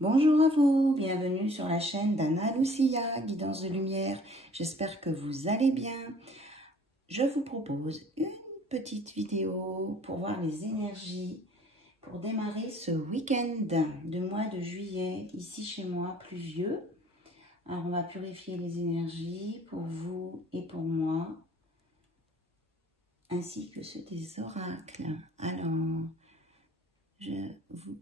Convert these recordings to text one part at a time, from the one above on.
Bonjour à vous, bienvenue sur la chaîne d'Anna Lucia, Guidance de Lumière. J'espère que vous allez bien. Je vous propose une petite vidéo pour voir les énergies pour démarrer ce week-end du mois de juillet, ici chez moi, pluvieux. Alors on va purifier les énergies pour vous et pour moi, ainsi que ceux des oracles. Alors, je vous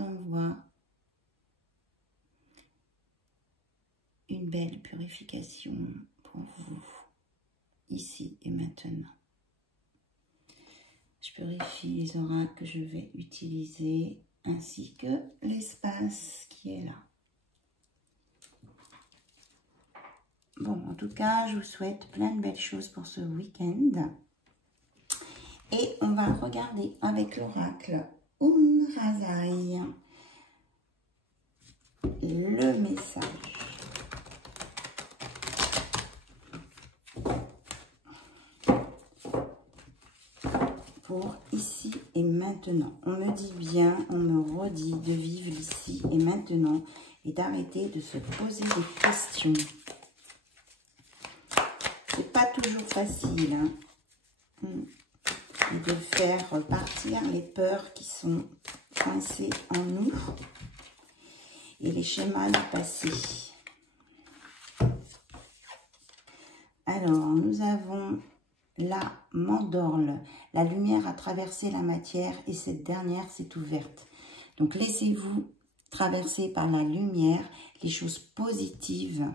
envoie une belle purification pour vous, ici et maintenant. Je purifie les oracles que je vais utiliser, ainsi que l'espace qui est là. Bon, en tout cas, je vous souhaite plein de belles choses pour ce week-end. Et on va regarder avec l'oracle Umrazai le message. Pour ici et maintenant. On me dit bien, on me redit de vivre ici et maintenant et d'arrêter de se poser des questions. C'est pas toujours facile, hein, et de faire partir les peurs qui sont coincées en nous et les schémas du passé. Alors, nous avons la mandorle. La lumière a traversé la matière et cette dernière s'est ouverte. Donc, laissez-vous traverser par la lumière les choses positives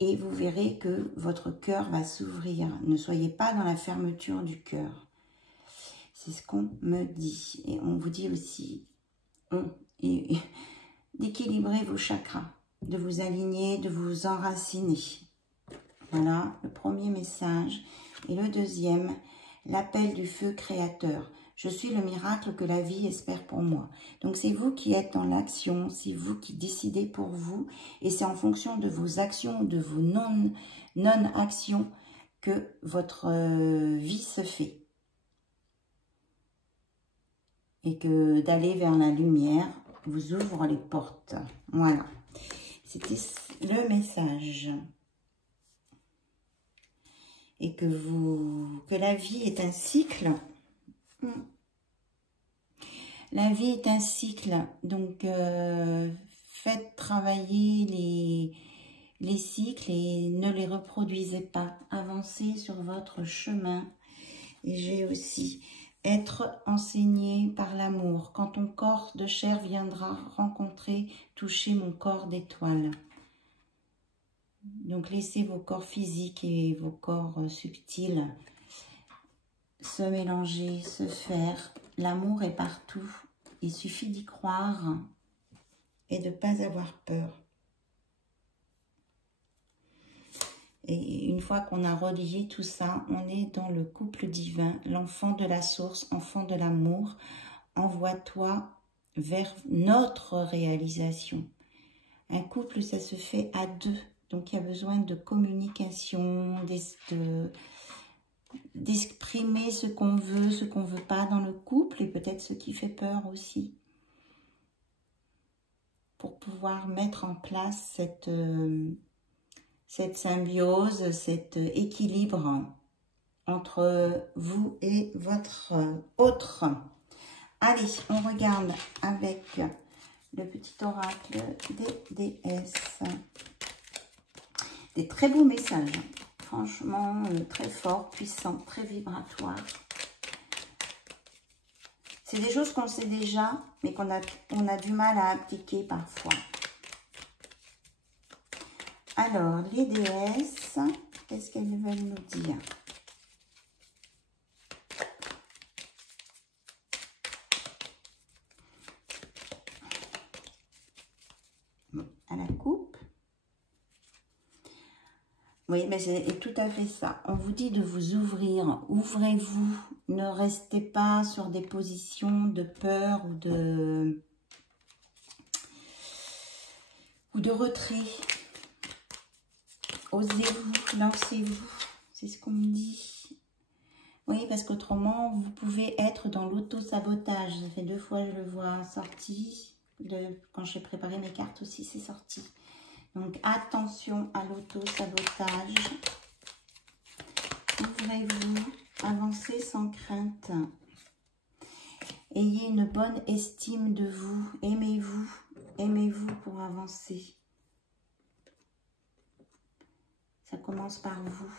et vous verrez que votre cœur va s'ouvrir. Ne soyez pas dans la fermeture du cœur. C'est ce qu'on me dit. Et on vous dit aussi d'équilibrer vos chakras, de vous aligner, de vous enraciner. Voilà le premier message. Et le deuxième, l'appel du feu créateur. Je suis le miracle que la vie espère pour moi. Donc c'est vous qui êtes dans l'action, c'est vous qui décidez pour vous. Et c'est en fonction de vos actions, de vos non-actions que votre vie se fait. Et que d'aller vers la lumière vous ouvre les portes. Voilà. C'était le message. Et que la vie est un cycle. La vie est un cycle. Donc, faites travailler les cycles et ne les reproduisez pas. Avancez sur votre chemin. Et j'ai aussi être enseigné par l'amour. Quand ton corps de chair viendra rencontrer, toucher mon corps d'étoile. Donc, laissez vos corps physiques et vos corps subtils se mélanger, se faire. L'amour est partout. Il suffit d'y croire et de ne pas avoir peur. Et une fois qu'on a relié tout ça, on est dans le couple divin, l'enfant de la source, enfant de l'amour. Envoie-toi vers notre réalisation. Un couple, ça se fait à deux. Donc, il y a besoin de communication, d'exprimer ce qu'on veut pas dans le couple et peut-être ce qui fait peur aussi. Pour pouvoir mettre en place cette symbiose, cet équilibre entre vous et votre autre. Allez, on regarde avec le petit oracle des déesses. Des très beaux messages, franchement très forts, puissants, très vibratoires. C'est des choses qu'on sait déjà, mais qu'on a du mal à appliquer parfois. Alors, les déesses, qu'est-ce qu'elles veulent nous dire? À la coupe. Oui, mais c'est tout à fait ça. On vous dit de vous ouvrir. Ouvrez-vous. Ne restez pas sur des positions de peur ou de retrait. Osez-vous, lancez-vous. C'est ce qu'on me dit. Oui, parce qu'autrement, vous pouvez être dans l'auto-sabotage. Ça fait 2 fois que je le vois sorti. Quand j'ai préparé mes cartes aussi, c'est sorti. Donc, attention à l'auto-sabotage. Ouvrez-vous, avancez sans crainte. Ayez une bonne estime de vous. Aimez-vous. Aimez-vous pour avancer. Ça commence par vous.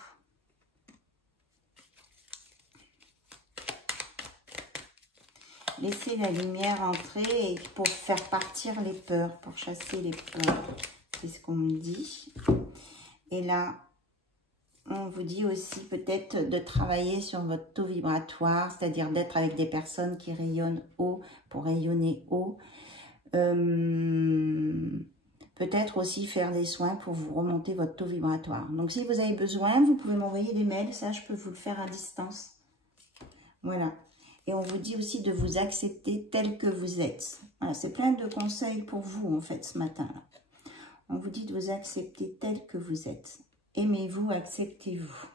Laissez la lumière entrer et pour faire partir les peurs, pour chasser les peurs. C'est ce qu'on me dit. Et là, on vous dit aussi peut-être de travailler sur votre taux vibratoire, c'est-à-dire d'être avec des personnes qui rayonnent haut pour rayonner haut. Peut-être aussi faire des soins pour vous remonter votre taux vibratoire. Donc, si vous avez besoin, vous pouvez m'envoyer des mails. Ça, je peux vous le faire à distance. Voilà. Et on vous dit aussi de vous accepter tel que vous êtes. Voilà, c'est plein de conseils pour vous, en fait, ce matin-là. On vous dit de vous accepter tel que vous êtes. Aimez-vous, acceptez-vous.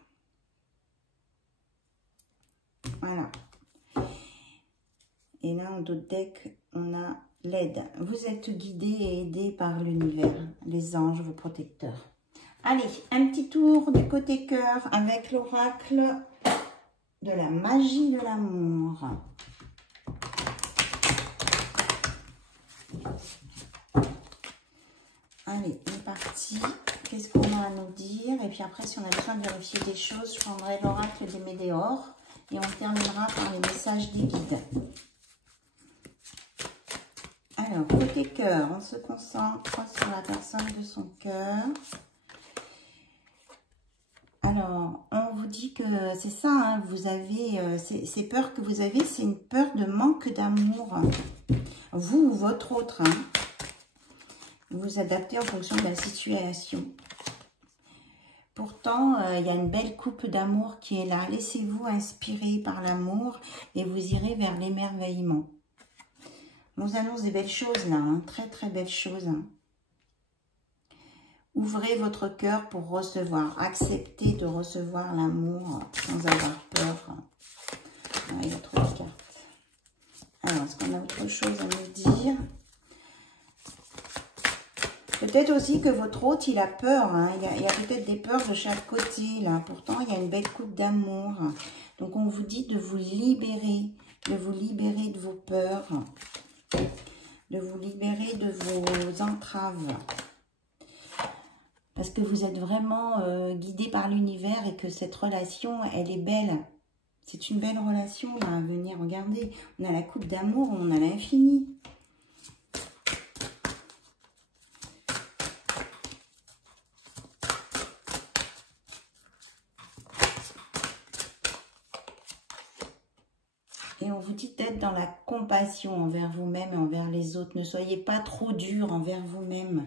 Voilà. Et là, en d'autres decks, on a l'aide. Vous êtes guidé et aidé par l'univers, les anges, vos protecteurs. Allez, un petit tour du côté cœur avec l'oracle de la magie de l'amour. Allez, on est parti. Qu'est-ce qu'on a à nous dire? Et puis après, si on a besoin de vérifier des choses, je prendrai l'oracle des météores. Et on terminera par les messages des guides. Alors, côté cœur, on se concentre sur la personne de son cœur. Alors, on vous dit que c'est ça, hein, vous avez, ces peurs que vous avez, c'est une peur de manque d'amour. Vous ou votre autre, hein. Vous vous adaptez en fonction de la situation. Pourtant, il y a une belle coupe d'amour qui est là. Laissez-vous inspirer par l'amour et vous irez vers l'émerveillement. On vous annonce des belles choses là, hein, très très belles choses. Hein. Ouvrez votre cœur pour recevoir. Acceptez de recevoir l'amour sans avoir peur. Ah, il y a trop de cartes. Alors, est-ce qu'on a autre chose à nous dire? Peut-être aussi que votre hôte, il a peur. Hein. Il y a peut-être des peurs de chaque côté. Là. Pourtant, il y a une belle coupe d'amour. Donc, on vous dit de vous libérer de vos peurs, de vous libérer de vos entraves. Parce que vous êtes vraiment guidé par l'univers et que cette relation, elle est belle. C'est une belle relation là, à venir. Regardez, on a la coupe d'amour, on a l'infini. Et on vous dit d'être dans la compassion envers vous-même et envers les autres. Ne soyez pas trop dur envers vous-même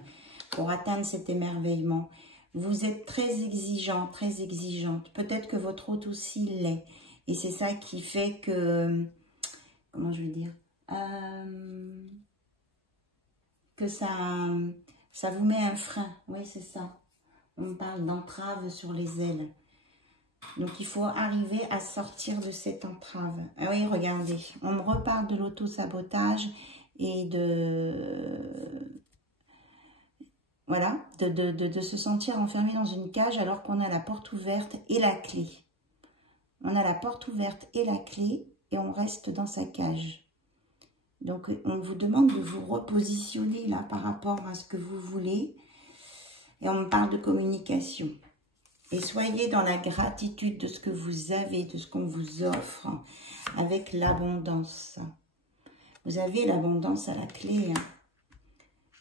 pour atteindre cet émerveillement. Vous êtes très exigeant, très exigeante. Peut-être que votre hôte aussi l'est. Et c'est ça qui fait que, comment je vais dire, que ça vous met un frein. Oui, c'est ça. On parle d'entrave sur les ailes. Donc, il faut arriver à sortir de cette entrave. Ah oui, regardez, on me reparle de l'auto-sabotage et voilà, de se sentir enfermé dans une cage alors qu'on a la porte ouverte et la clé. On a la porte ouverte et la clé et on reste dans sa cage. Donc, on vous demande de vous repositionner là par rapport à ce que vous voulez. Et on me parle de communication. Et soyez dans la gratitude de ce que vous avez, de ce qu'on vous offre, avec l'abondance. Vous avez l'abondance à la clé. Hein.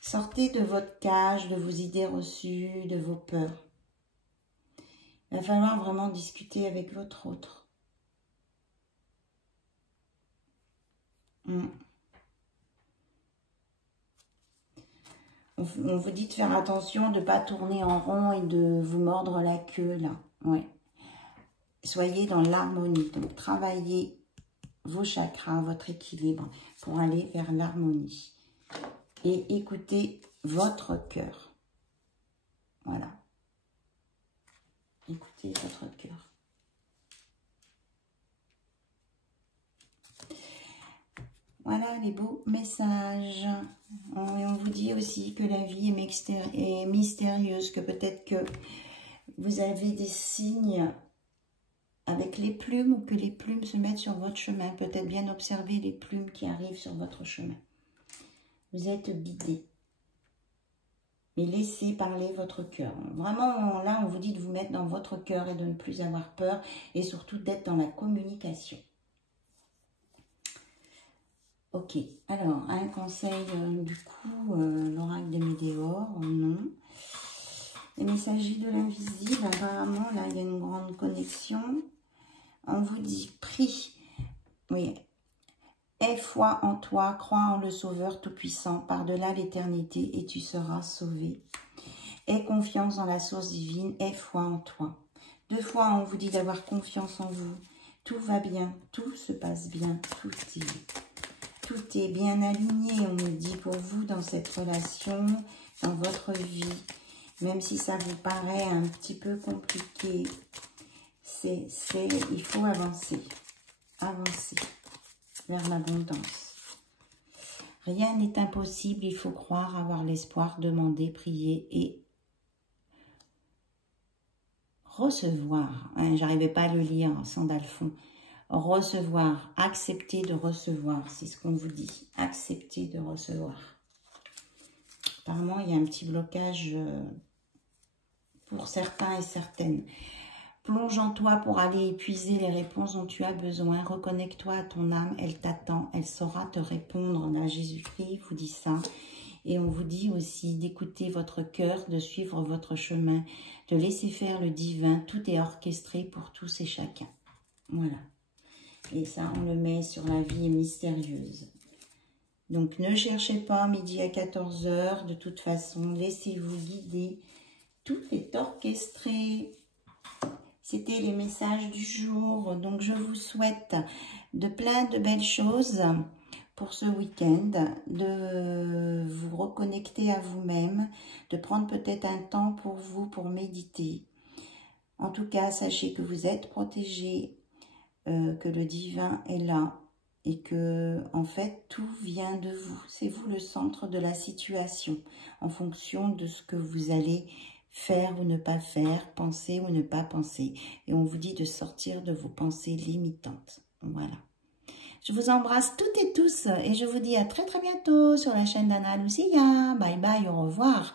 Sortez de votre cage, de vos idées reçues, de vos peurs. Il va falloir vraiment discuter avec votre autre. On vous dit de faire attention, de ne pas tourner en rond et de vous mordre la queue, là. Ouais. Soyez dans l'harmonie. Donc, travaillez vos chakras, votre équilibre pour aller vers l'harmonie. Et écoutez votre cœur. Voilà. Écoutez votre cœur. Voilà les beaux messages. Et on vous dit aussi que la vie est mystérieuse, que peut-être que vous avez des signes avec les plumes ou que les plumes se mettent sur votre chemin. Peut-être bien observer les plumes qui arrivent sur votre chemin. Vous êtes guidé. Mais laissez parler votre cœur. Vraiment, là, on vous dit de vous mettre dans votre cœur et de ne plus avoir peur et surtout d'être dans la communication. Ok, alors, un conseil, du coup, l'oracle de Médéor, non. Les messagers de l'invisible, apparemment, là, il y a une grande connexion. On vous dit, prie, oui, aie foi en toi, crois en le Sauveur Tout-Puissant, par-delà l'éternité, et tu seras sauvé. Aie confiance dans la source divine, aie foi en toi. 2 fois, on vous dit d'avoir confiance en vous. Tout va bien, tout se passe bien, tout est bien aligné, on nous dit, pour vous dans cette relation, dans votre vie. Même si ça vous paraît un petit peu compliqué, il faut avancer vers l'abondance. Rien n'est impossible, il faut croire, avoir l'espoir, demander, prier et recevoir. Hein, j'arrivais pas à le lire sans Dalphon. Recevoir, accepter de recevoir, c'est ce qu'on vous dit. Accepter de recevoir. Apparemment, il y a un petit blocage pour certains et certaines. Plonge en toi pour aller épuiser les réponses dont tu as besoin. Reconnecte-toi à ton âme, elle t'attend, elle saura te répondre. Là, Jésus-Christ vous dit ça. Et on vous dit aussi d'écouter votre cœur, de suivre votre chemin, de laisser faire le divin. Tout est orchestré pour tous et chacun. Voilà. Et ça, on le met sur la vie mystérieuse. Donc, ne cherchez pas midi à 14 h. De toute façon, laissez-vous guider. Tout est orchestré. C'était les messages du jour. Donc, je vous souhaite plein de belles choses pour ce week-end, de vous reconnecter à vous-même, de prendre peut-être un temps pour vous, pour méditer. En tout cas, sachez que vous êtes protégés, que le divin est là et que, en fait, tout vient de vous. C'est vous le centre de la situation en fonction de ce que vous allez faire ou ne pas faire, penser ou ne pas penser. Et on vous dit de sortir de vos pensées limitantes. Voilà. Je vous embrasse toutes et tous et je vous dis à très bientôt sur la chaîne d'Anna Lucia. Bye bye, au revoir.